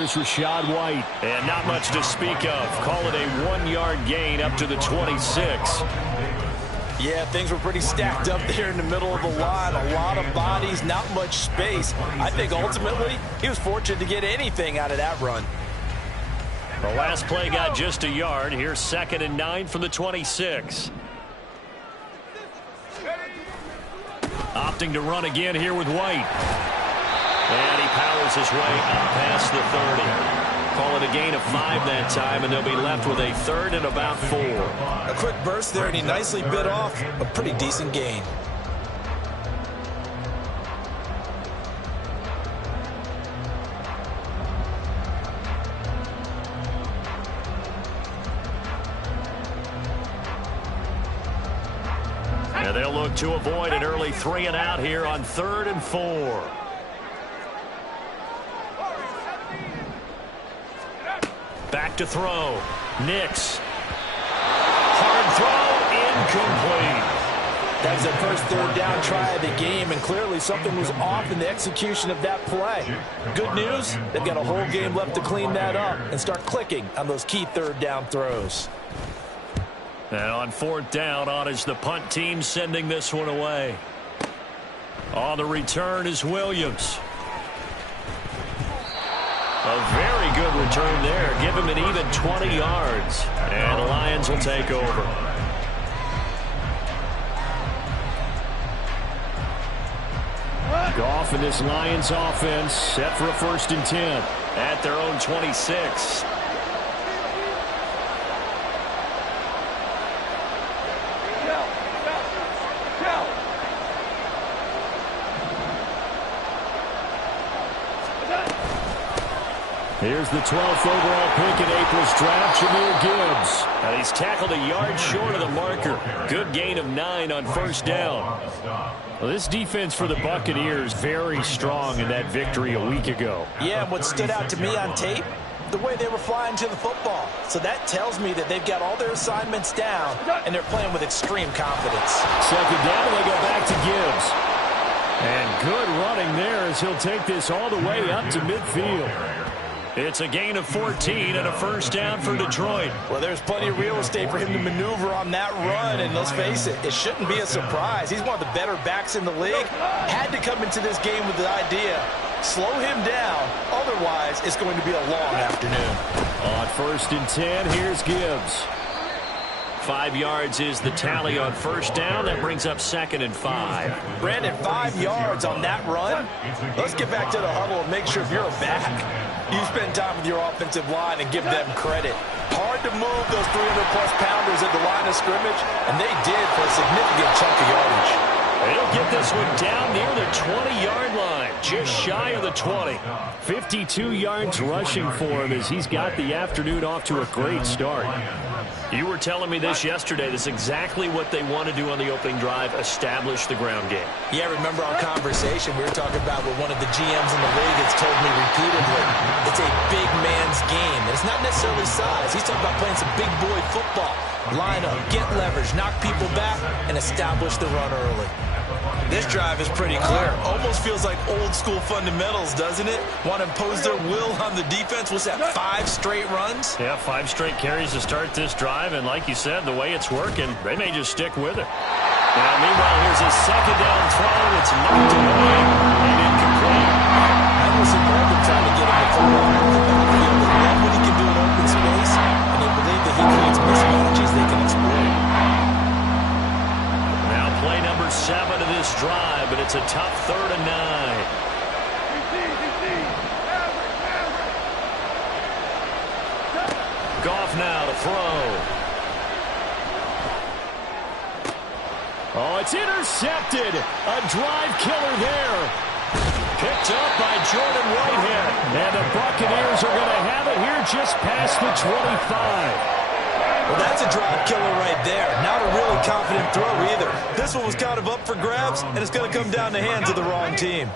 Here's Rachaad White. And not much to speak of. Call it a 1-yard gain up to the 26. Yeah, things were pretty stacked up there in the middle of the line. A lot of bodies, not much space. I think ultimately he was fortunate to get anything out of that run. The last play got just a yard. Here's 2nd and 9 from the 26. Opting to run again here with White. And he powers his way up past the 30. Call it a gain of 5 that time, and they'll be left with a 3rd and about 4. A quick burst there, and he nicely bit off a pretty decent gain. And they'll look to avoid an early 3 and out here on 3rd and 4. Back to throw. Nix. Hard throw. Incomplete. That was their first 3rd down try of the game, and clearly something was off in the execution of that play. Good news, they've got a whole game left to clean that up and start clicking on those key 3rd down throws. And on 4th down, on is the punt team sending this one away. On the return is Williams. A very good return there. Give him an even 20 yards. And the Lions will take over. Goff and this Lions offense set for a 1st and 10 at their own 26. Here's the 12th overall pick in April's draft, Jahmyr Gibbs. And he's tackled a yard short of the marker. Good gain of 9 on 1st down. Well, this defense for the Buccaneers very strong in that victory a week ago. Yeah, what stood out to me on tape, the way they were flying to the football. So that tells me that they've got all their assignments down, and they're playing with extreme confidence. 2nd down, and they go back to Gibbs. And good running there as he'll take this all the way up to midfield. It's a gain of 14 and a 1st down for Detroit. Well, there's plenty of real estate for him to maneuver on that run, and let's face it, it shouldn't be a surprise. He's one of the better backs in the league. Had to come into this game with the idea, slow him down, otherwise it's going to be a long afternoon. On 1st and 10, here's Gibbs. 5 yards is the tally on 1st down. That brings up 2nd and 5. Brandon, 5 yards on that run. Let's get back to the huddle and make sure if you're a back, you spend time with your offensive line and give them credit. Hard to move those 300-plus pounders at the line of scrimmage, and they did for a significant chunk of yardage. They'll get this one down near the 20-yard line, just shy of the 20. 52 yards rushing for him as he's got the afternoon off to a great start. You were telling me this yesterday. That's exactly what they want to do on the opening drive, establish the ground game. Yeah, remember our conversation? We were talking about what one of the GMs in the league has told me repeatedly. It's a big man's game. And it's not necessarily size. He's talking about playing some big boy football. Line up, get leverage, knock people back, and establish the run early. This drive is pretty clear. Almost feels like old school fundamentals, doesn't it? Want to impose their will on the defense. What's that, 5 straight runs? Yeah, 5 straight carries to start this drive. And like you said, the way it's working, they may just stick with it. Now, meanwhile, here's a 2nd down throw. It's knocked away and incomplete. That was impressive trying to get him the football. They love what he can do in open space, and they believe that he creates mismatches they can exploit. Now play number 7 of this drive, but it's a tough 3rd and 9. Goff now to throw. Oh, it's intercepted. A drive killer there. Picked up by Jordan Whitehead. And the Buccaneers are going to have it here just past the 25. Well, that's a drive killer right there. Not a really confident throw either. This one was kind of up for grabs, and it's going to come down the hands of the wrong team.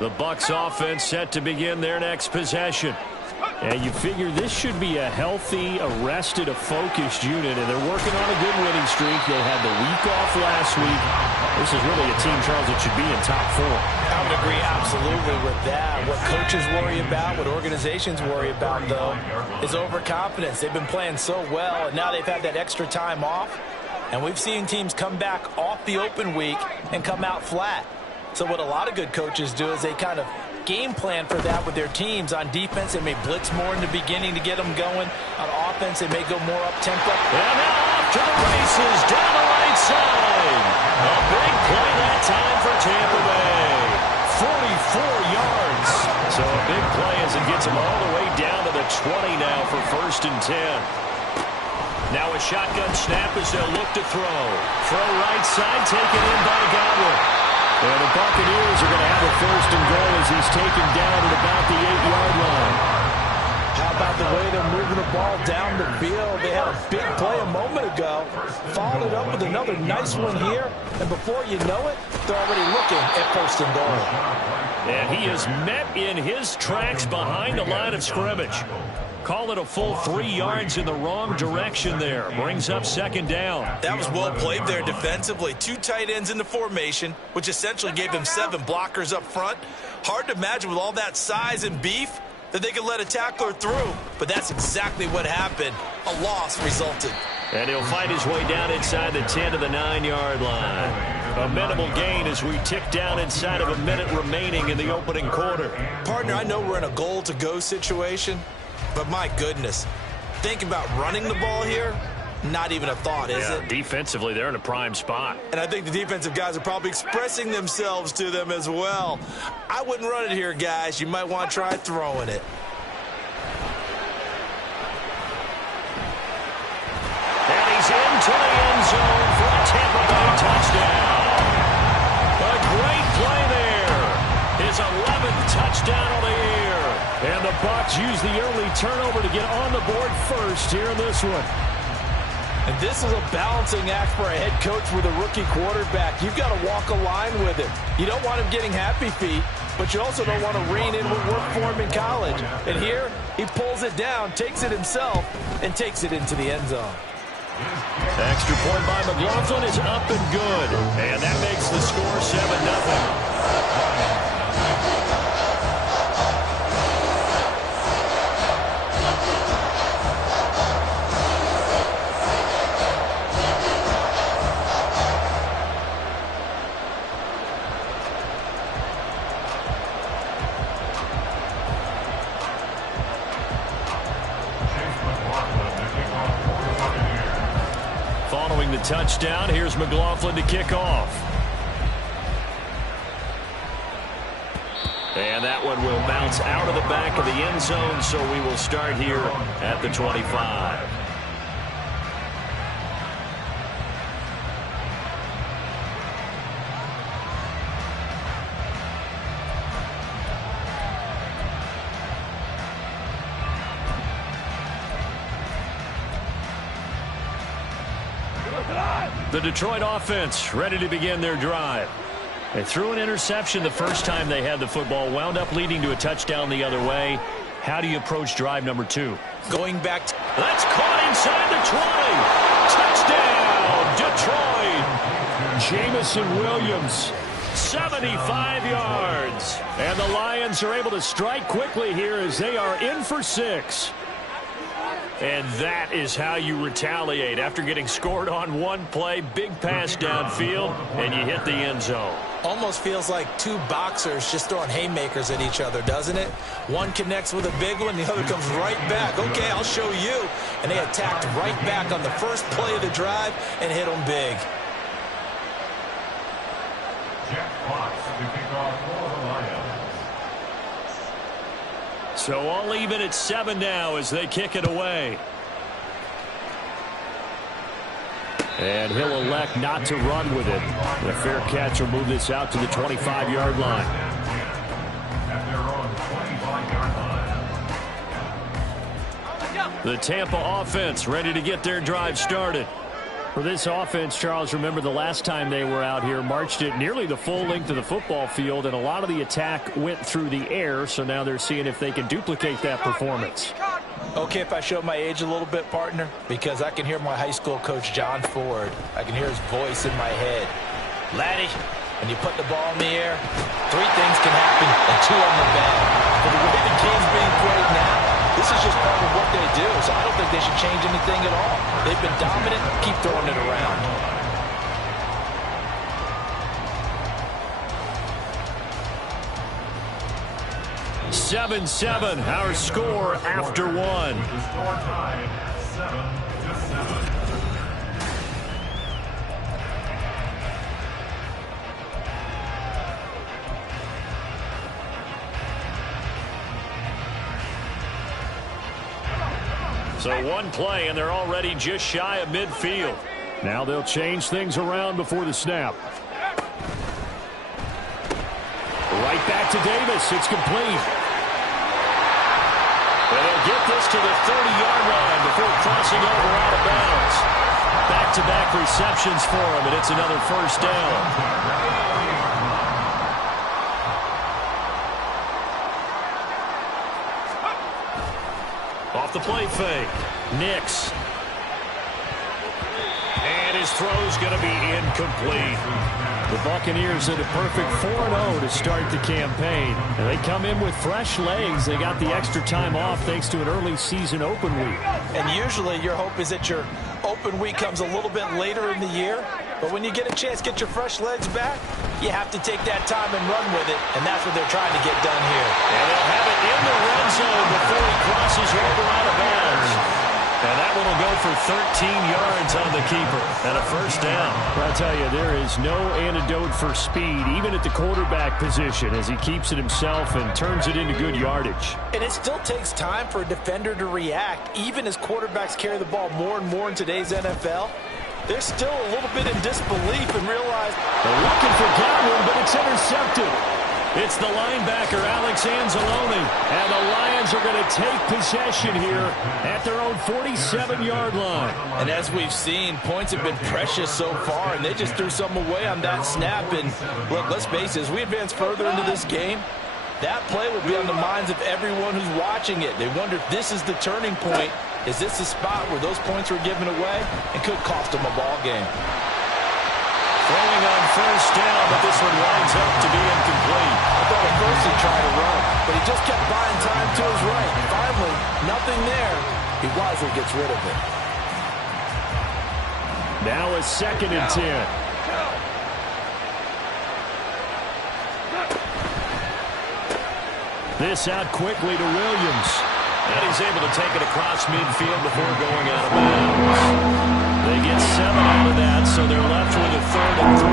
The Bucs offense set to begin their next possession. And you figure this should be a healthy, a focused unit, and they're working on a good winning streak. They had the week off last week. This is really a team, Charles, that should be in top 4. I would agree absolutely with that. What coaches worry about, what organizations worry about, though, is overconfidence. They've been playing so well, and now they've had that extra time off. And we've seen teams come back off the open week and come out flat. So what a lot of good coaches do is they kind of game plan for that with their teams. On defense, they may blitz more in the beginning to get them going. On offense, they may go more up-tempo. And now off to the races down the right side. A big play that time for Tampa Bay. 44 yards. So a big play as it gets them all the way down to the 20 now for 1st and 10. Now a shotgun snap as they'll look to throw. Throw right side, taken in by Godwin. And the Buccaneers are going to have a 1st and goal as he's taken down at about the 8-yard line. How about the way they're moving the ball down the field? They had a big play a moment ago. Followed it up with another nice one here. And before you know it, they're already looking at 1st and goal. And he is met in his tracks behind the line of scrimmage. Call it a full 3 yards in the wrong direction there. Brings up 2nd down. That was well played there defensively. 2 tight ends in the formation, which essentially gave him 7 blockers up front. Hard to imagine with all that size and beef that they could let a tackler through. But that's exactly what happened. A loss resulted. And he'll find his way down inside the 10 to the 9-yard line. A minimal gain as we tick down inside of a minute remaining in the opening quarter. Partner, I know we're in a goal-to-go situation, but my goodness, think about running the ball here. Not even a thought, is it? Defensively, they're in a prime spot. And I think the defensive guys are probably expressing themselves to them as well. I wouldn't run it here, guys. You might want to try throwing it. And he's into the end zone for a Tampa Bay touchdown. A great play there. His 11th touchdown on the year. And the Bucs use the early turnover to get on the board first here in this one. And this is a balancing act for a head coach with a rookie quarterback. You've got to walk a line with him. You don't want him getting happy feet, but you also don't want to rein in what worked for him in college. And here, he pulls it down, takes it himself, and takes it into the end zone. Extra point by McLaughlin is up and good. And that makes the score 7-0. Following the touchdown, here's McLaughlin to kick off. And that one will bounce out of the back of the end zone, so we will start here at the 25. The Detroit offense ready to begin their drive. They threw an interception the first time they had the football, wound up leading to a touchdown the other way. How do you approach drive number 2? Going back to... That's caught inside the 20. Touchdown, Detroit. Jamison Williams, 75 yards. And the Lions are able to strike quickly here as they are in for 6. And that is how you retaliate after getting scored on one play. Big pass downfield, and you hit the end zone. Almost feels like 2 boxers just throwing haymakers at each other, doesn't it? One connects with a big one, the other comes right back. Okay, I'll show you. And they attacked right back on the first play of the drive and hit them big. So all even at 7 now as they kick it away. And he'll elect not to run with it. The fair catch will move this out to the 25-yard line. The Tampa offense ready to get their drive started. For this offense, Charles, remember the last time they were out here, marched it nearly the full length of the football field, and a lot of the attack went through the air, so now they're seeing if they can duplicate that performance. Okay, if I show my age a little bit, partner, because I can hear my high school coach, John Ford. I can hear his voice in my head. Laddie, when you put the ball in the air, 3 things can happen, and 2 of them are bad. But the way the game's being played now, this is just part of what they do, so I don't think they should change anything at all. They've been dominant. Keep throwing it around. Seven, our score after 1. So 1 play, and they're already just shy of midfield. Now they'll change things around before the snap. Right back to Davis. It's complete. And they'll get this to the 30-yard line before crossing over out of bounds. Back-to-back receptions for him, and it's another first down. Off the play fake. Nix. And his throw's going to be incomplete. The Buccaneers at a perfect 4-0 to start the campaign. And they come in with fresh legs. They got the extra time off thanks to an early season open week. And usually your hope is that your open week comes a little bit later in the year. But when you get a chance to get your fresh legs back, you have to take that time and run with it. And that's what they're trying to get done here. And they'll have it in the red zone before he crosses over out of bounds. And that one will go for 13 yards on the keeper and a first down. I'll tell you, there is no antidote for speed, even at the quarterback position, as he keeps it himself and turns it into good yardage. And it still takes time for a defender to react, even as quarterbacks carry the ball more and more in today's NFL. They're still a little bit in disbelief and realize they're looking for Godwin, but it's intercepted. It's the linebacker, Alex Anzalone, and the Lions are going to take possession here at their own 47-yard line. And as we've seen, points have been precious so far, and they just threw some away on that snap. And look, let's face it, as we advance further into this game, that play will be on the minds of everyone who's watching it. They wonder if this is the turning point. Is this the spot where those points were given away and could cost them a ball game? Throwing on first down, but this one winds up to be incomplete. I thought at first he tried to run, but he just kept buying time to his right. Finally, nothing there. He wisely gets rid of it. Now a 2nd and 10. This out quickly to Williams. And he's able to take it across midfield before going out of bounds. They get 7 out of that, so they're left with a 3rd and 3.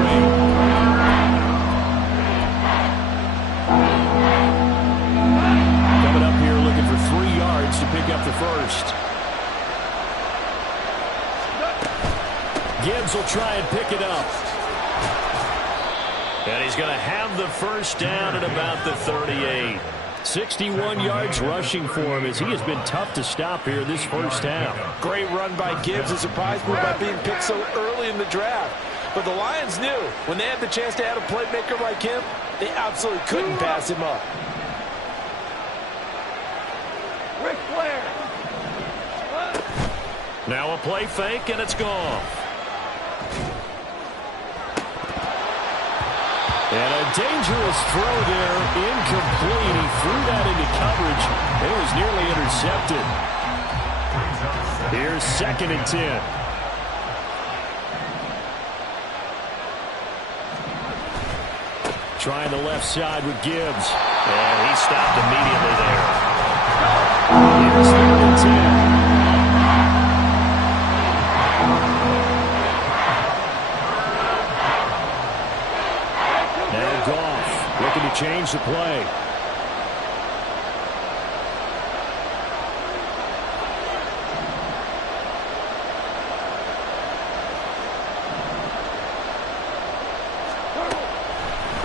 Coming up here looking for 3 yards to pick up the first. Gibbs will try and pick it up. And he's going to have the first down at about the 38. 61 yards rushing for him as he has been tough to stop here this first half. Great run by Gibbs. A surprise move by being picked so early in the draft. But the Lions knew when they had the chance to add a playmaker like him, they absolutely couldn't pass him up. Ric Flair. Now a play fake, and it's gone. And a dangerous throw there, incomplete. He threw that into coverage. It was nearly intercepted. Here's 2nd and 10. Trying the left side with Gibbs. And he stopped immediately there. Here's 3rd and 10. Looking to change the play.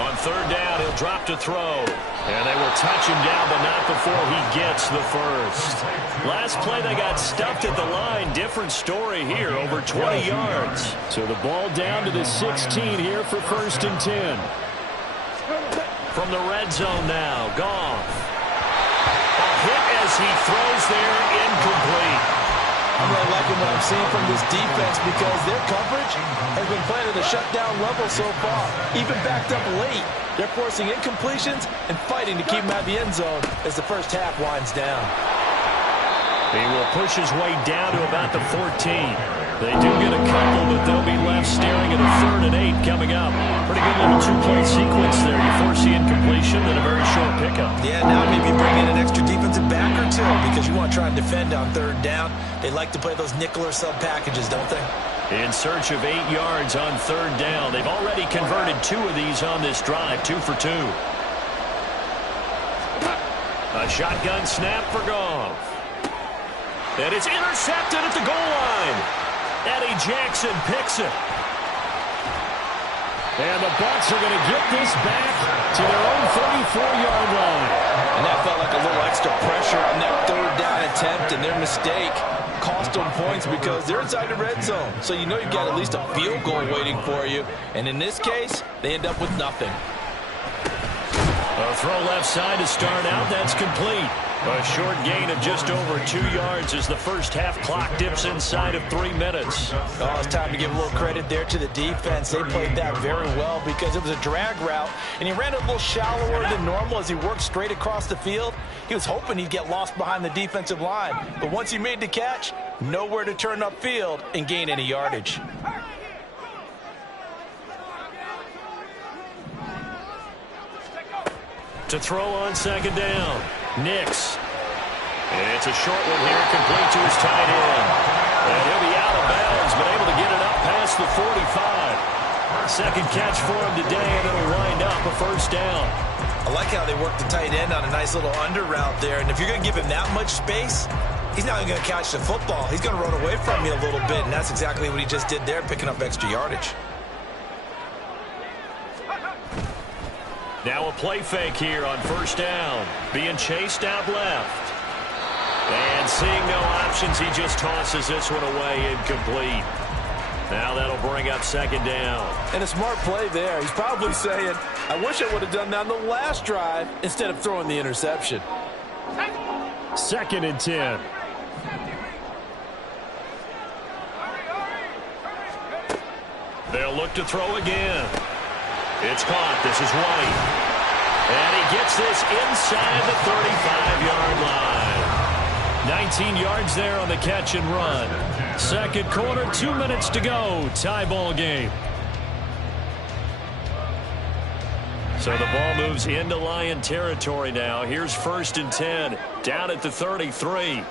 On 3rd down, he'll drop to throw. And they will touch him down, but not before he gets the first. Last play, they got stuffed at the line. Different story here, over 20 yards. So the ball down to the 16 here for 1st and 10. From the red zone now, Goff. A hit as he throws there, incomplete. I'm really liking what I'm seeing from this defense because their coverage has been playing at a shutdown level so far. Even backed up late, they're forcing incompletions and fighting to keep them out of the end zone as the first half winds down. He will push his way down to about the 14. They do get a couple, but they'll be left staring at a 3rd and 8 coming up. Pretty good little 2-play sequence there. You force the incompletion, then a very short pickup. Yeah, now maybe bring in an extra defensive back or two because you want to try and defend on 3rd down. They like to play those nickel or sub packages, don't they? In search of 8 yards on 3rd down. They've already converted 2 of these on this drive, 2 for 2. A shotgun snap for Goff. And it's intercepted at the goal line. Eddie Jackson picks it. And the Bucs are going to get this back to their own 34-yard line. And that felt like a little extra pressure on that 3rd down attempt, and their mistake cost them points because they're inside the red zone. So you know you've got at least a field goal waiting for you. And in this case, they end up with nothing. A throw left side to start out. That's complete. A short gain of just over 2 yards as the first half clock dips inside of 3 minutes. Oh, it's time to give a little credit there to the defense. They played that very well because it was a drag route, and he ran a little shallower than normal as he worked straight across the field. He was hoping he'd get lost behind the defensive line, but once he made the catch, nowhere to turn upfield and gain any yardage. To throw on 2nd down. Nix. It's a short one here, complete to his tight end. And he'll be out of bounds, but able to get it up past the 45. Second catch for him today, and it'll wind up a 1st down. I like how they work the tight end on a nice little under route there. And if you're going to give him that much space, he's not going to catch the football. He's going to run away from you a little bit, and that's exactly what he just did there, picking up extra yardage. Now a play fake here on 1st down. Being chased out left. And seeing no options, he just tosses this one away, incomplete. Now that'll bring up 2nd down. And a smart play there. He's probably saying, I wish I would have done that on the last drive instead of throwing the interception. 2nd and 10. They'll look to throw again. It's caught. This is White. And he gets this inside the 35-yard line. 19 yards there on the catch and run. 2nd quarter, 2 minutes to go. Tie ball game. So the ball moves into Lion territory now. Here's 1st and 10. Down at the 33.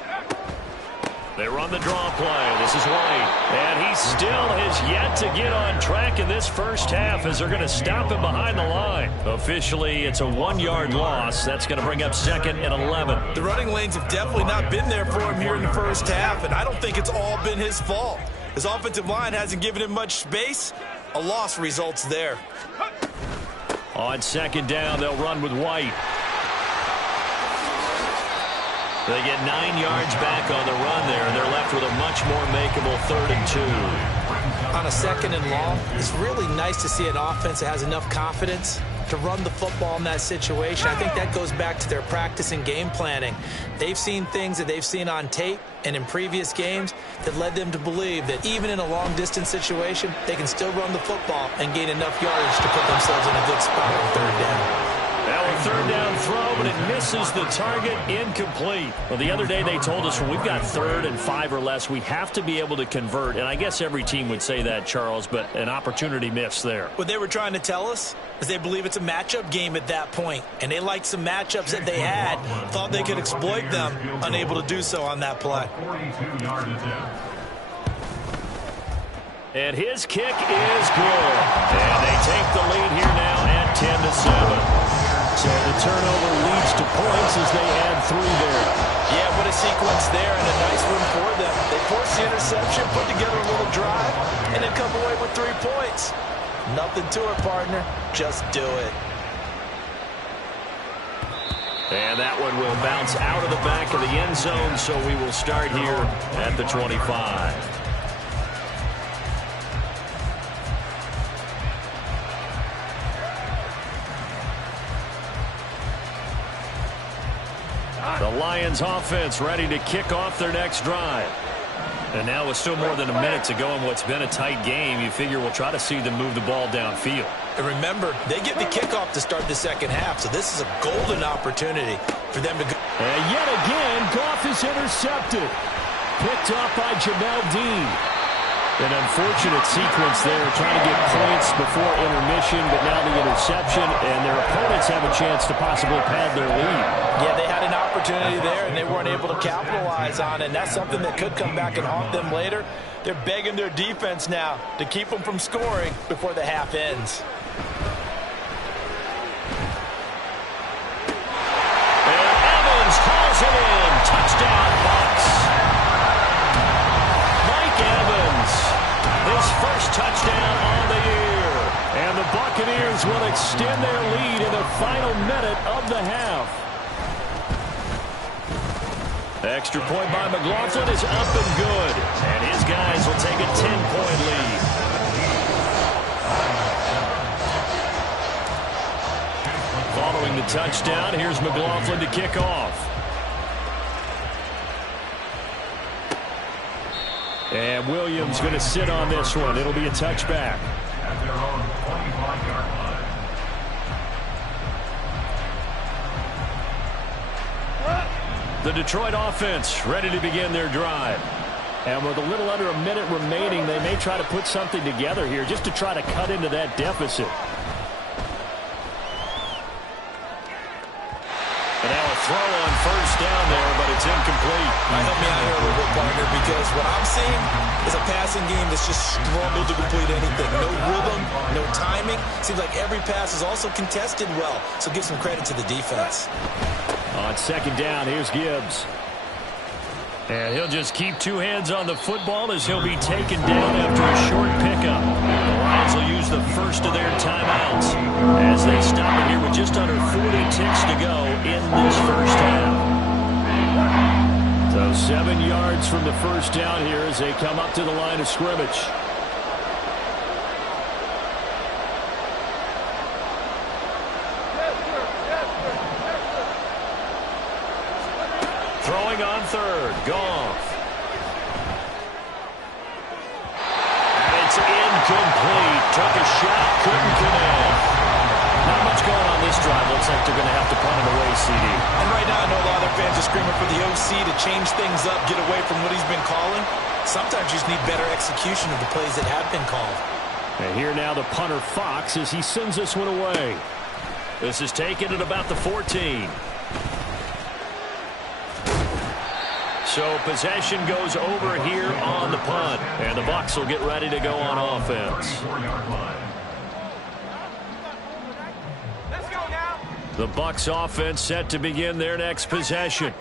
They run the draw play. This is White. And he still has yet to get on track in this first half as they're going to stop him behind the line. Officially, it's a 1-yard loss. That's going to bring up 2nd and 11. The running lanes have definitely not been there for him here in the first half, and I don't think it's all been his fault. His offensive line hasn't given him much space. A loss results there. On 2nd down, they'll run with White. They get 9 yards back on the run there, and they're left with a much more makeable 3rd and 2. On a 2nd and long, it's really nice to see an offense that has enough confidence to run the football in that situation. I think that goes back to their practice and game planning. They've seen things that they've seen on tape and in previous games that led them to believe that even in a long-distance situation, they can still run the football and gain enough yardage to put themselves in a good spot on 3rd down. Now a 3rd down throw, but it misses the target, incomplete. Well, the other day they told us when we've got 3rd and 5 or less, we have to be able to convert. And I guess every team would say that, Charles, but an opportunity missed there. What they were trying to tell us is they believe it's a matchup game at that point. And they liked some matchups that they had, thought they could exploit them, unable to do so on that play. And his kick is good. And they take the lead here now at 10-7. So the turnover leads to points as they add 3 there. Yeah, what a sequence there, and a nice one for them. They forced the interception, put together a little drive, and then come away with 3 points. Nothing to it, partner. Just do it. And that one will bounce out of the back of the end zone, so we will start here at the 25. The Lions offense ready to kick off their next drive. And now with still more than a minute to go in what's been a tight game, you figure we'll try to see them move the ball downfield. And remember, they get the kickoff to start the second half, so this is a golden opportunity for them to go. And yet again, Goff is intercepted. Picked off by Jamel Dean. An unfortunate sequence there, trying to get points before intermission, but now the interception, and their opponents have a chance to possibly pad their lead. Yeah, they had an opportunity there, and they weren't able to capitalize on it, and that's something that could come back and haunt them later. They're begging their defense now to keep them from scoring before the half ends. And Evans hauls it in. Touchdown, Bucs. Mike Evans, his first touchdown on the year. And the Buccaneers will extend their lead in the final minute of the half. Extra point by McLaughlin is up and good. And his guys will take a 10-point lead. Following the touchdown, here's McLaughlin to kick off. And Williams going to sit on this one. It'll be a touchback. At their own 25-yard line. The Detroit offense ready to begin their drive. And with a little under a minute remaining, they may try to put something together here just to try to cut into that deficit. And now a throw on first down there, but it's incomplete. Help me out here a little bit, partner, because what I'm seeing is a passing game that's just struggled to complete anything. No rhythm, no timing. Seems like every pass is also contested well, so give some credit to the defense. On second down, here's Gibbs. And he'll just keep two hands on the football as he'll be taken down after a short pickup. The Lions will use the first of their timeouts as they stop it here with just under 40 ticks to go in this first half. So 7 yards from the first down here as they come up to the line of scrimmage. Throwing on third, Goff. And it's incomplete. Took a shot, couldn't connect. Not much going on this drive. Looks like they're going to have to punt it away, CD. And right now, I know a lot of their fans are screaming for the OC to change things up, get away from what he's been calling. Sometimes you just need better execution of the plays that have been called. And here now the punter, Fox, as he sends this one away. This is taken at about the 14. So possession goes over here on the punt. And the Bucs will get ready to go on offense. The Bucs offense set to begin their next possession.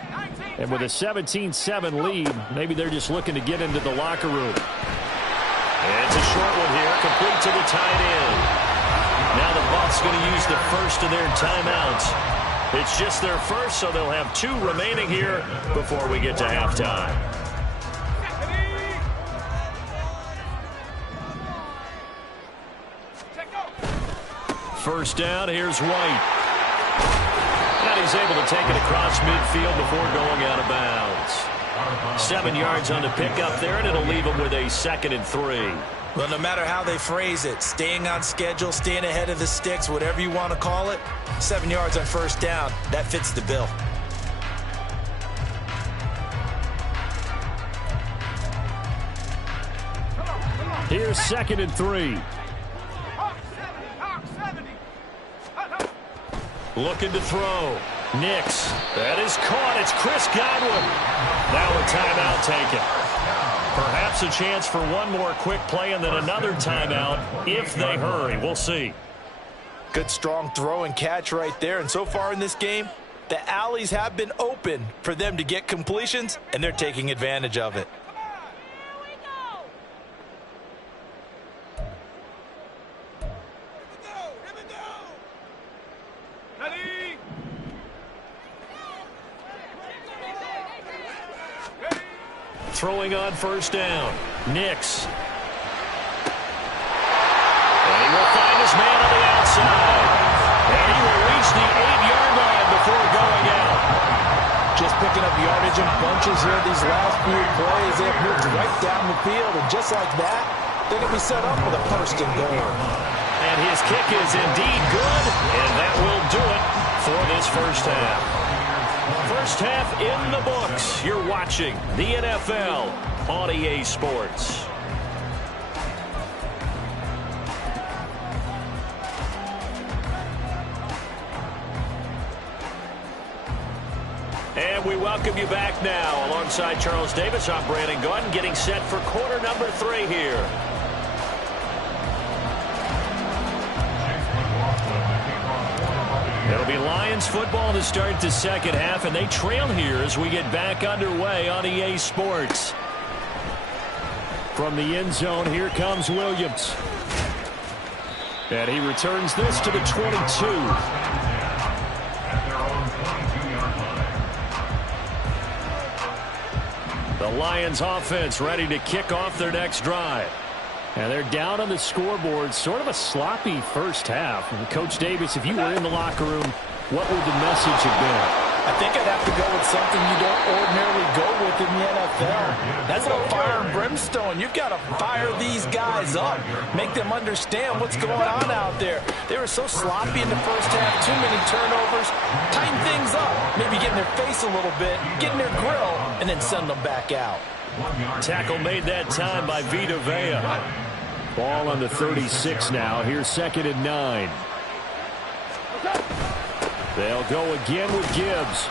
And with a 17-7 lead, maybe they're just looking to get into the locker room. It's a short one here, complete to the tight end. Now the Bucs going to use the first of their timeouts. It's just their first, so they'll have 2 remaining here before we get to halftime. First down, here's White. And he's able to take it across midfield before going out of bounds. 7 yards on the pickup there, and it'll leave him with a 2nd and 3. Well, no matter how they phrase it, staying on schedule, staying ahead of the sticks, whatever you want to call it, 7 yards on first down, that fits the bill. Here's 2nd and 3. Looking to throw. Nix. That is caught. It's Chris Godwin. Now a timeout taken. Perhaps a chance for one more quick play and then another timeout if they hurry. We'll see. Good strong throw and catch right there. And so far in this game, the alleys have been open for them to get completions, and they're taking advantage of it. throwing on first down. Nix. And he will find his man on the outside. And he will reach the 8-yard line before going out. Just picking up yardage in bunches here these last few plays. They've moved right down the field, and just like that, they're going to be set up with a first and goal. And his kick is indeed good, and that will do it for this first half. First half in the books. You're watching the NFL on EA Sports. And we welcome you back now. Alongside Charles Davis, I'm Brandon Gaudin, getting set for quarter number 3 here. It'll be Lions football to start the second half, and they trail here as we get back underway on EA Sports. From the end zone, here comes Williams. And he returns this to the 22. The Lions offense ready to kick off their next drive. And they're down on the scoreboard. Sort of a sloppy first half. And Coach Davis, if you were in the locker room, what would the message have been? I think I'd have to go with something you don't ordinarily go with in the NFL. That's a fire and brimstone. You've got to fire these guys up. Make them understand what's going on out there. They were so sloppy in the first half. Too many turnovers. Tighten things up. Maybe get in their face a little bit. Get in their grill. And then send them back out. Tackle made that time by Vita Vea. Ball on the 36 now. Here's 2nd and 9. They'll go again with Gibbs.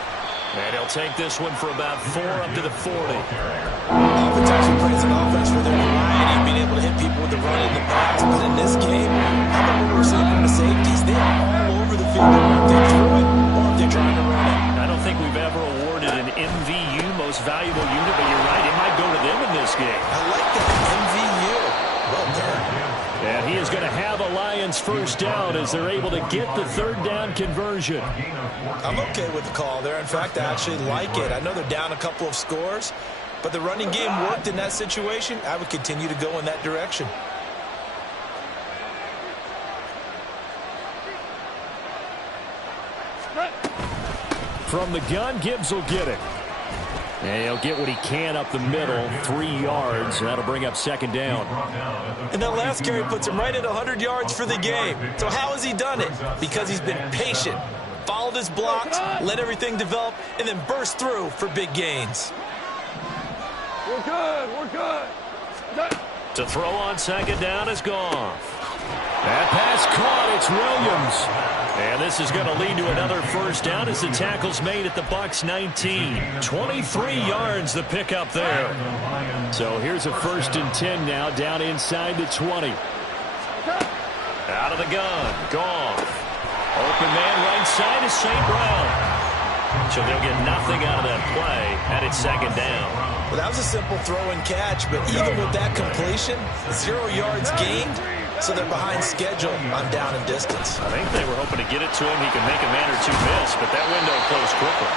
And he'll take this one for about 4 up to the 40. Offense actually plays an offense for their variety, being able to hit people with the run and the pass. But in this game, how about what we're seeing from the safeties? They are all over the field. If they throw it or if they're trying to run it. I don't think we've ever awarded an MVU, most valuable unit, but you're right, it might go to them in this game. I like that. MVU. Well done. And he is going to have a Lions first down as they're able to get the 3rd down conversion. I'm okay with the call there. In fact, I actually like it. I know they're down a couple of scores, but the running game worked in that situation. I would continue to go in that direction. From the gun, Gibbs will get it. And he'll get what he can up the middle, 3 yards. That'll bring up 2nd down. And that last carry puts him right at 100 yards for the game. So how has he done it? Because he's been patient, followed his blocks, let everything develop, and then burst through for big gains. We're good. We're good. To throw on 2nd down is Goff. That pass caught. It's Williams. And this is going to lead to another first down as the tackle's made at the Bucs 19. 23 yards the pickup there. So here's a 1st and 10 now down inside the 20. Out of the gun. Goff. Open man right side is St. Brown. So they'll get nothing out of that play, and it's 2nd down. Well, that was a simple throw and catch, but even with that completion, 0 yards gained, so they're behind schedule on down and distance. I think they were hoping to get it to him. He could make a man or two miss, but that window closed quickly.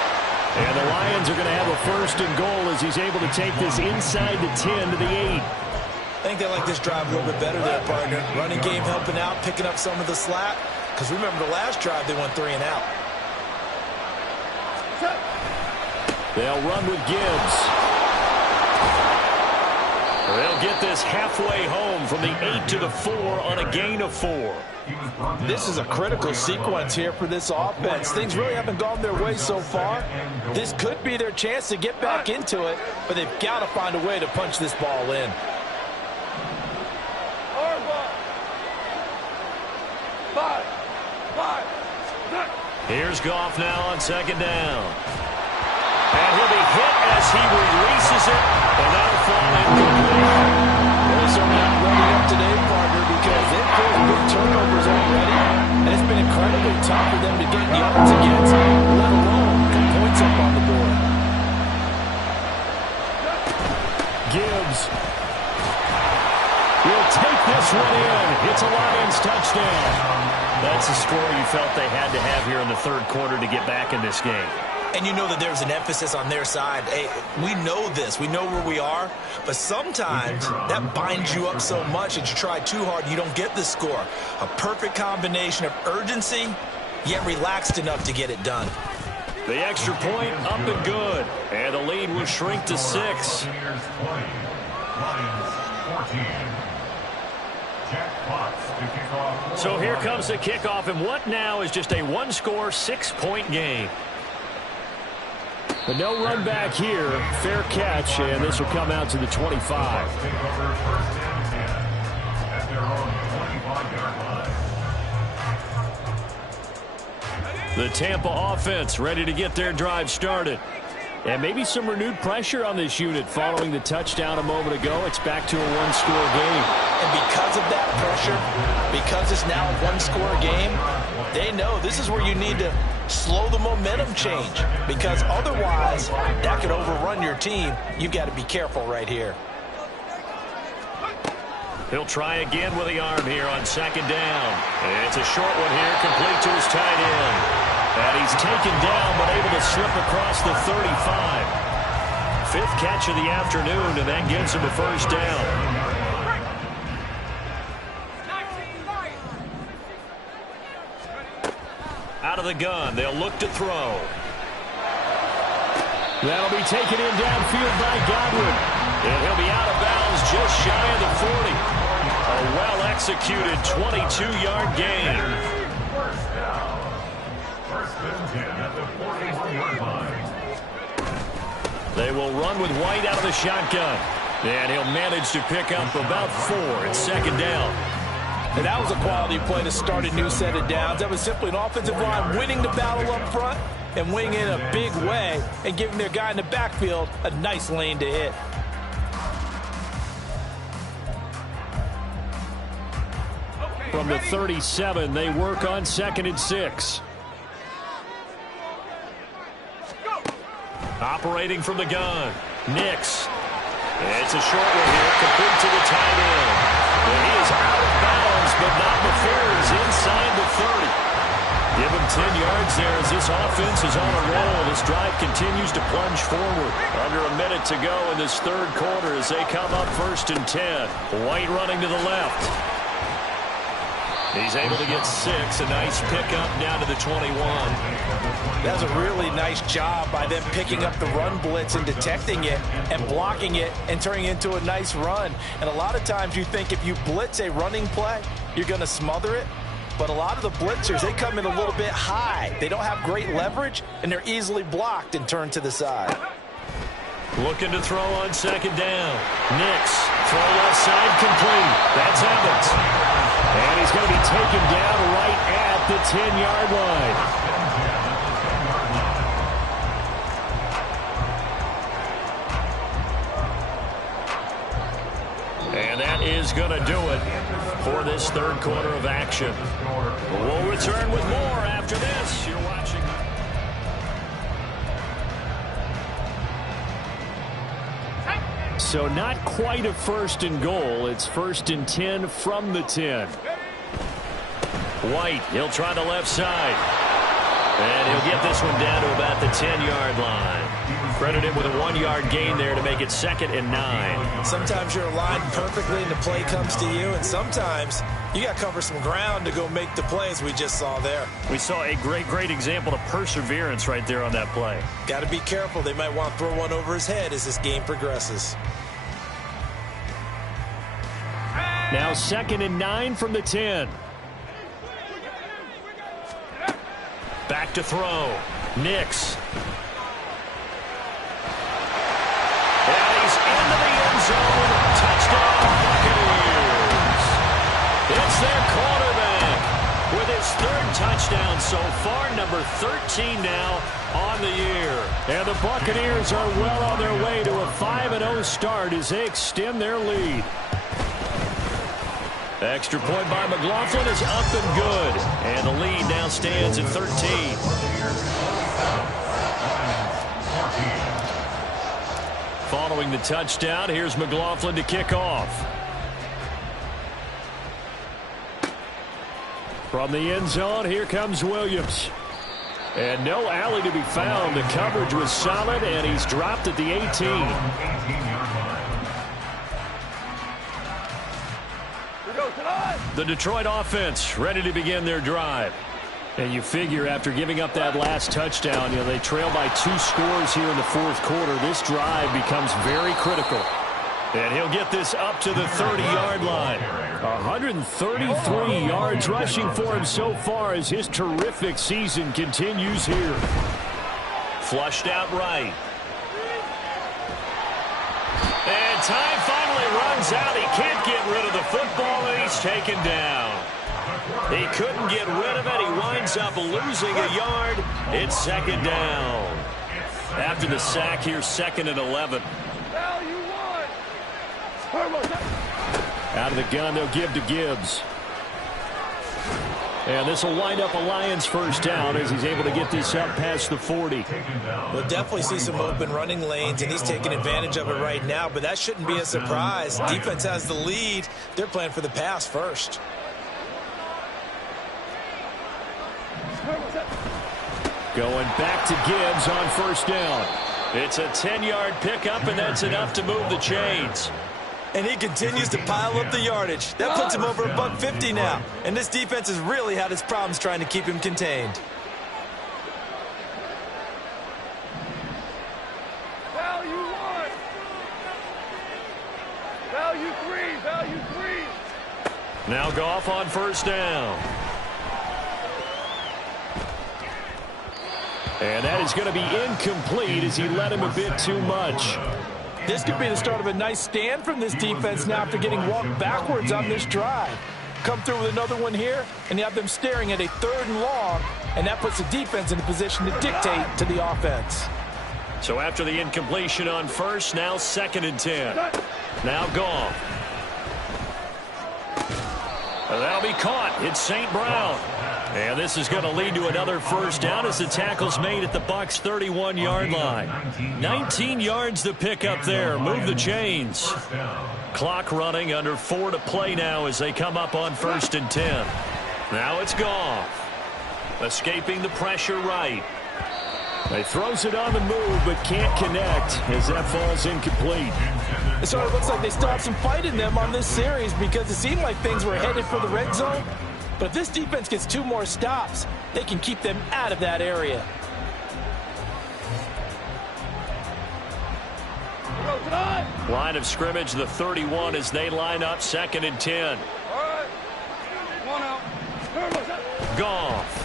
And the Lions are going to have a 1st and goal as he's able to take this inside the 10 to the 8. I think they like this drive a little bit better there, partner. Running game helping out, picking up some of the slack. Because remember the last drive, they went 3 and out. They'll run with Gibbs. They'll get this halfway home from the 8 to the 4 on a gain of 4. This is a critical sequence here for this offense. Things really haven't gone their way so far. This could be their chance to get back into it, but they've got to find a way to punch this ball in. Here's Goff now on 2nd down. And he'll be hit as he releases it, and that'll fall incomplete. They're certainly not ready up today, partner, because they've pulled big turnovers already, and it's been incredibly tough for them to get yards against, let alone get points up on the board. Gibbs will take this one in. It's a Lions touchdown. That's the score you felt they had to have here in the 3rd quarter to get back in this game. And you know that there's an emphasis on their side. Hey, we know this. We know where we are. But sometimes that binds you up so much that you try too hard, you don't get the score. A perfect combination of urgency, yet relaxed enough to get it done. The extra point up and good. And the lead will shrink to 6. Buccaneers 20, Lions 14. Jack Fox to kick off. So here comes the kickoff, and what now is just a one-score, 6-point game. But no run back here. Fair catch, and this will come out to the 25. Take over first and 10 at their own 25-yard line. The Tampa offense ready to get their drive started. And maybe some renewed pressure on this unit following the touchdown a moment ago. It's back to a one-score game. And because of that pressure, because it's now a one-score game, they know this is where you need to slow the momentum change, because otherwise that could overrun your team. You've got to be careful right here. He'll try again with the arm here on second down. It's a short one here, complete to his tight end. And he's taken down, but able to slip across the 35. 5th catch of the afternoon, and that gives him a first down. Out of the gun, they'll look to throw. That'll be taken in downfield by Godwin. And he'll be out of bounds just shy of the 40. A well-executed 22-yard gain. First down. First and 10 at the 41-yard line. They will run with White out of the shotgun. And he'll manage to pick up about 4 at second down. And that was a quality play to start a new set of downs. That was simply an offensive line winning the battle up front and winning in a big way and giving their guy in the backfield a nice lane to hit. From the 37, they work on 2nd and 6. Operating from the gun, Nix. It's a short one here, complete to the tight end. And he is out of bounds, but not before he's inside the 30. Give him 10 yards there as this offense is on a roll. This drive continues to plunge forward. Under a minute to go in this third quarter as they come up 1st and 10. White running to the left. He's able to get 6. A nice pickup down to the 21. That was a really nice job by them picking up the run blitz and detecting it and blocking it and turning it into a nice run. And a lot of times you think if you blitz a running play, you're going to smother it. But a lot of the blitzers, they come in a little bit high. They don't have great leverage, and they're easily blocked and turned to the side. Looking to throw on second down. Nix, throw left side complete. That's Evans. And he's going to be taken down right at the 10-yard line. And that is going to do it for this third quarter of action. We'll return with more after this. You're watching. So not quite a 1st and goal. It's 1st and 10 from the 10. White, he'll try the left side. And he'll get this one down to about the 10-yard line. Credit him with a 1-yard gain there to make it 2nd and 9. Sometimes you're aligned perfectly and the play comes to you, and sometimes you got to cover some ground to go make the plays we just saw there. We saw a great example of perseverance right there on that play. Got to be careful. They might want to throw one over his head as this game progresses. Now 2nd and 9 from the 10. Back to throw. Nix. And he's into the end zone. Touchdown, Buccaneers. It's their quarterback with his 3rd touchdown so far, number 13 now on the year. And the Buccaneers are well on their way to a 5-0 start as they extend their lead. Extra point by McLaughlin is up and good. And the lead now stands at 13. Following the touchdown, here's McLaughlin to kick off. From the end zone, here comes Williams. And no alley to be found. The coverage was solid, and he's dropped at the 18. The Detroit offense ready to begin their drive. And you figure after giving up that last touchdown, they trail by 2 scores here in the fourth quarter. This drive becomes very critical. And he'll get this up to the 30-yard line. 133 yards rushing for him so far as his terrific season continues here. Flushed out right. And time finally runs out. He can't get rid of the football, and he's taken down. He couldn't get rid of it. He winds up losing a yard. It's second down. After the sack here, 2nd and 11. Out of the gun, they'll give to Gibbs. And this will wind up a Lions first down as he's able to get this up past the 40. We'll definitely see some open running lanes, and he's taking advantage of it right now, but that shouldn't be a surprise. Defense has the lead. They're playing for the pass first. Going back to Gibbs on first down. It's a 10-yard pickup, and that's enough to move the chains. And he continues to pile up the yardage. That puts him over $150 now. And this defense has really had its problems trying to keep him contained. Value 1. Value 3. Value 3. Now Goff on first down. And that is going to be incomplete as he led him a bit too much. This could be the start of a nice stand from this defense now after getting walked backwards on this drive. Come through with another one here, and you have them staring at a 3rd and long, and that puts the defense in a position to dictate to the offense. So after the incompletion on first, now 2nd and 10. Now Goff. That'll be caught. It's St. Brown. And this is going to lead to another first down as the tackle's made at the Bucs' 31-yard line. 19 yards to pick up there. Move the chains. Clock running, under 4 to play now as they come up on 1st and 10. Now it's Goff. Escaping the pressure right. He throws it on the move but can't connect as that falls incomplete. It sort of looks like they still have some fight in them on this series because it seemed like things were headed for the red zone. But if this defense gets 2 more stops, they can keep them out of that area. Line of scrimmage, the 31 as they line up 2nd and 10. All right. 1 out. Goff.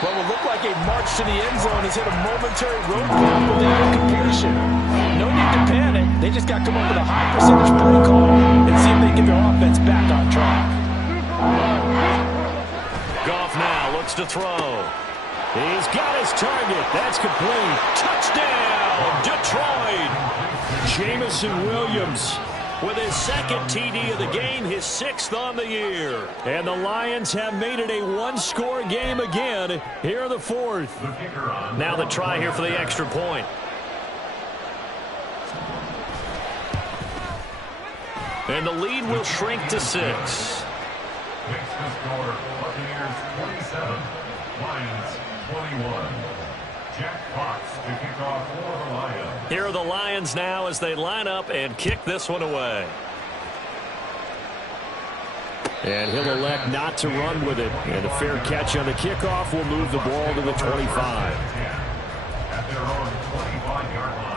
What will look like a march to the end zone has hit a momentary roadblock with the incompletion. No need to panic. They just got to come up with a high percentage play call and see if they can get their offense back on track. Goff now looks to throw. He's got his target. That's complete. Touchdown, Detroit. Jameson Williams with his 2nd TD of the game, his 6th on the year. And the Lions have made it a 1-score game again here in the 4th. Now the try here for the extra point. And the lead will shrink to 6. Makes the score Buccaneers 27, Lions 21. Jack Fox to kick off for the Lions. Here are the Lions now as they line up and kick this one away. And he'll elect not to run with it. And a fair catch on the kickoff will move the ball to the 25. At their own 25-yard line.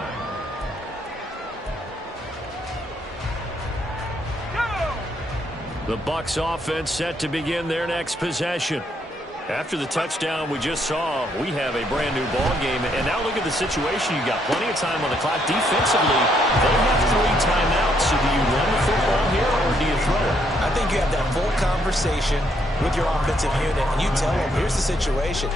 The Bucs offense set to begin their next possession. After the touchdown we just saw, we have a brand new ball game. And now look at the situation. You got plenty of time on the clock. Defensively, they have 3 timeouts. So do you run the football here or do you throw it? I think you have that full conversation with your offensive unit, and you tell them, here's the situation.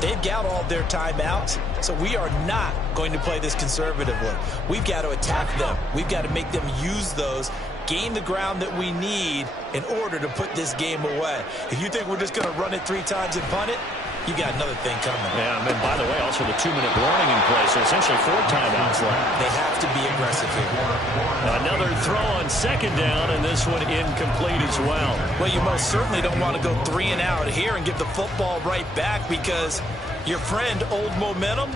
They've got all their timeouts, so we are not going to play this conservatively. We've got to attack them. We've got to make them use those, gain the ground that we need in order to put this game away. If you think we're just going to run it 3 times and punt it, you got another thing coming. Yeah, and by the way, also the 2-minute warning in place, so essentially 4 timeouts left. They have to be aggressive here. Another throw on second down, and this one incomplete as well. Well, you most certainly don't want to go 3 and out here and give the football right back, because your friend, Old Momentum,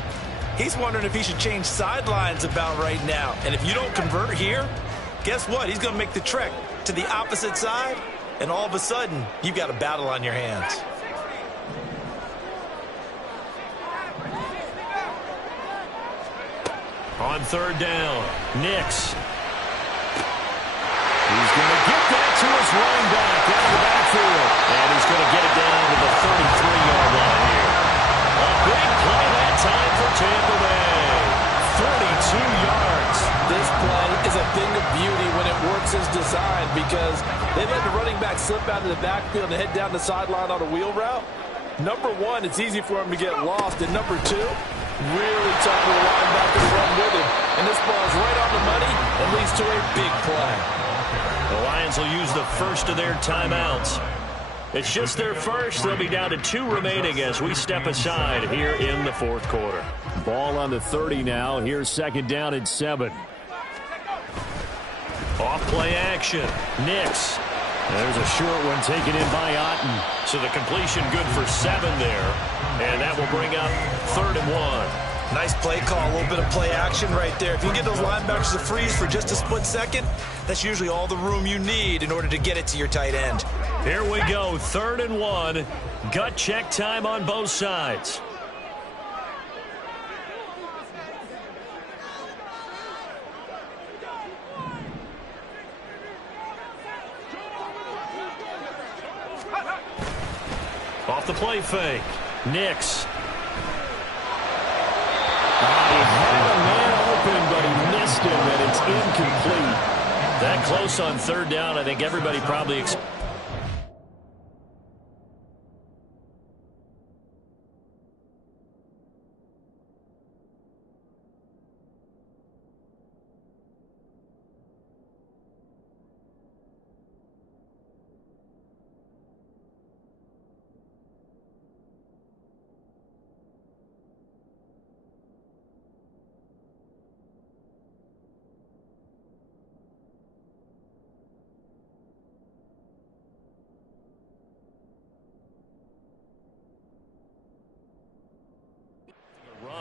he's wondering if he should change sidelines about right now. And if you don't convert here, guess what? He's going to make the trek to the opposite side, and all of a sudden, you've got a battle on your hands. On third down, Nix. He's going to get that to his running back out of the backfield. And he's going to get it down to the 33-yard line here. A big play that time for Tampa Bay. 42 yards. This play is a thing of beauty when it works as designed, because they let the running back slip out of the backfield and head down the sideline on a wheel route. Number one, it's easy for him to get lost. And number two, really tough for the linebacker to run with him. And this ball is right on the money and leads to a big play. The Lions will use the first of their timeouts. It's just their first. They'll be down to 2 remaining as we step aside here in the fourth quarter. Ball on the 30 now. Here's second down and 7. Off play action. Nix. There's a short one taken in by Otten. So the completion good for 7 there. And that will bring up 3rd and 1. Nice play call, a little bit of play action right there. If you can get those linebackers to freeze for just a split second, that's usually all the room you need in order to get it to your tight end. Here we go, 3rd and 1. Gut check time on both sides. Off the play fake. Nix. He had a man open, but he missed him, and it's incomplete. That close on 3rd down, I think everybody probably expected.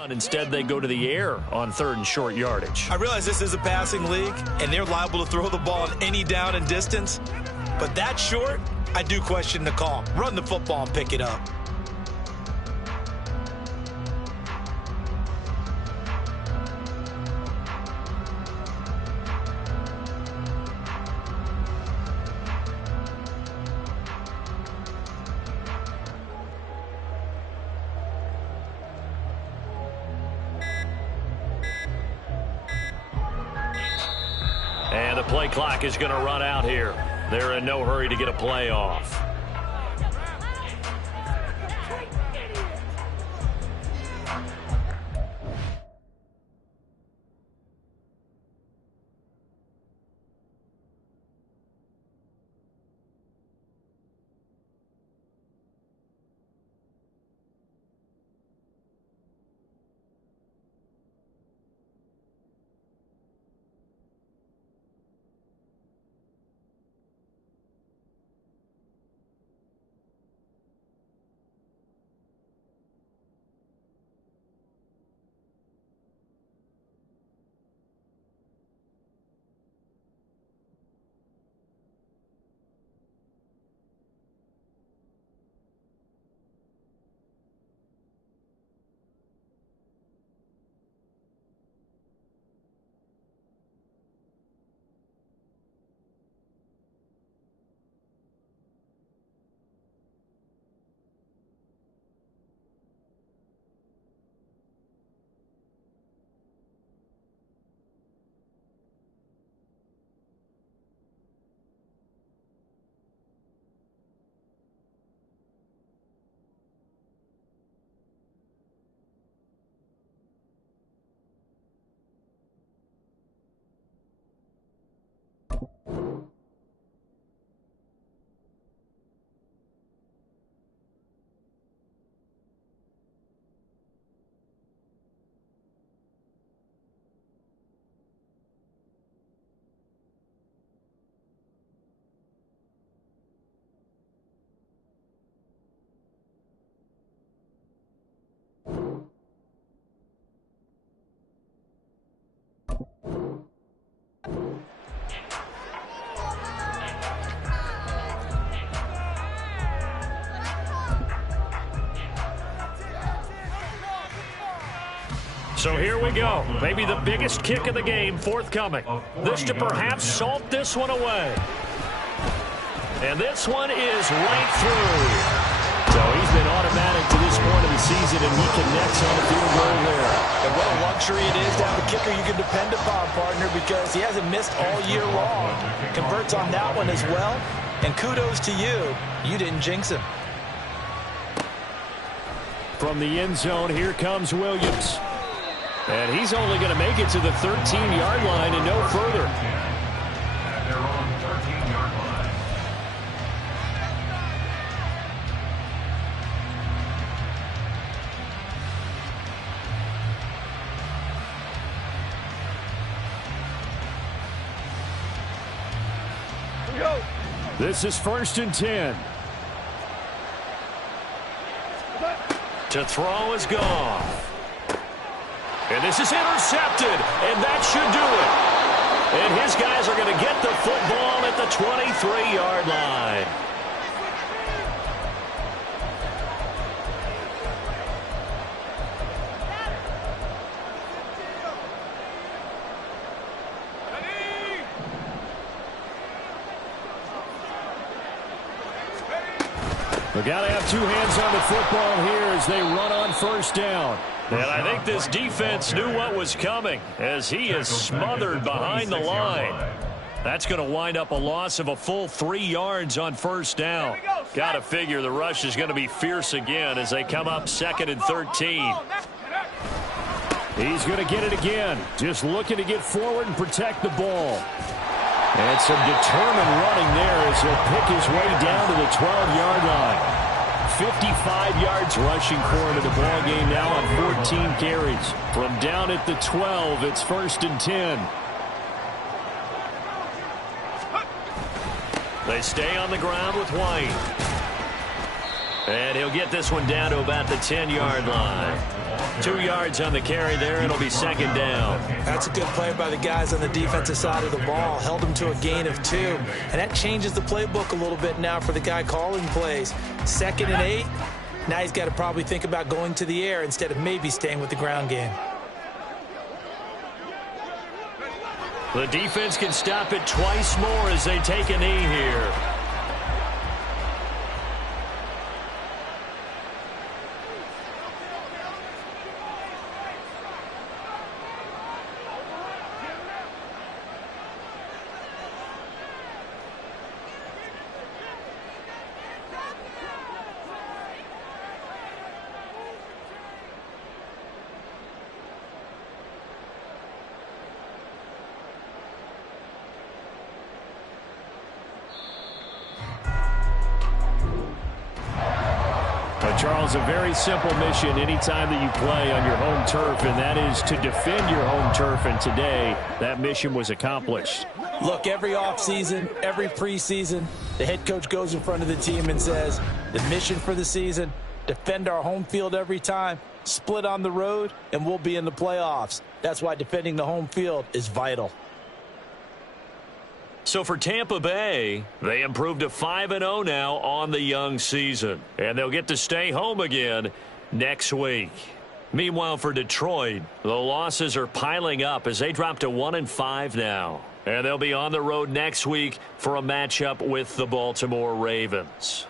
Instead, they go to the air on 3rd and short yardage. I realize this is a passing league, and they're liable to throw the ball on any down and distance. But that short, I do question the call. Run the football and pick it up. And the play clock is going to run out here. They're in no hurry to get a play off. So here we go. Maybe the biggest kick of the game forthcoming. This to perhaps salt this one away. And this one is right through. So he's been automatic to this point of the season, and he connects on the field goal there. And what a luxury it is to have a kicker you can depend upon, partner, because he hasn't missed all year long. Converts on that one as well. And kudos to you. You didn't jinx him. From the end zone, here comes Williams. And he's only going to make it to the 13-yard line and no further. At their own 13-yard line. This is 1st and 10. To throw is gone. And this is intercepted, and that should do it. And his guys are going to get the football at the 23-yard line. They've got to have two hands on the football here as they run on 1st down. And I think this defense knew what was coming as he is smothered behind the line. That's going to wind up a loss of a full 3 yards on 1st down. Got to figure the rush is going to be fierce again as they come up 2nd and 13. He's going to get it again. Just looking to get forward and protect the ball. And some determined running there as he'll pick his way down to the 12-yard line. 55 yards rushing for him in the ball game now on 14 carries. From down at the 12, it's 1st and 10. They stay on the ground with White. And he'll get this one down to about the 10-yard line. 2 yards on the carry there, and it'll be 2nd down. That's a good play by the guys on the defensive side of the ball. Held them to a gain of 2. And that changes the playbook a little bit now for the guy calling plays. 2nd and 8. Now he's got to probably think about going to the air instead of maybe staying with the ground game. The defense can stop it twice more as they take a knee here. Charles, a very simple mission anytime that you play on your home turf, and that is to defend your home turf, and today that mission was accomplished. Look, every offseason, every preseason, the head coach goes in front of the team and says, the mission for the season, defend our home field every time, split on the road, and we'll be in the playoffs. That's why defending the home field is vital. So for Tampa Bay, they improved to 5-0 now on the young season. And they'll get to stay home again next week. Meanwhile, for Detroit, the losses are piling up as they drop to 1-5 now. And they'll be on the road next week for a matchup with the Baltimore Ravens.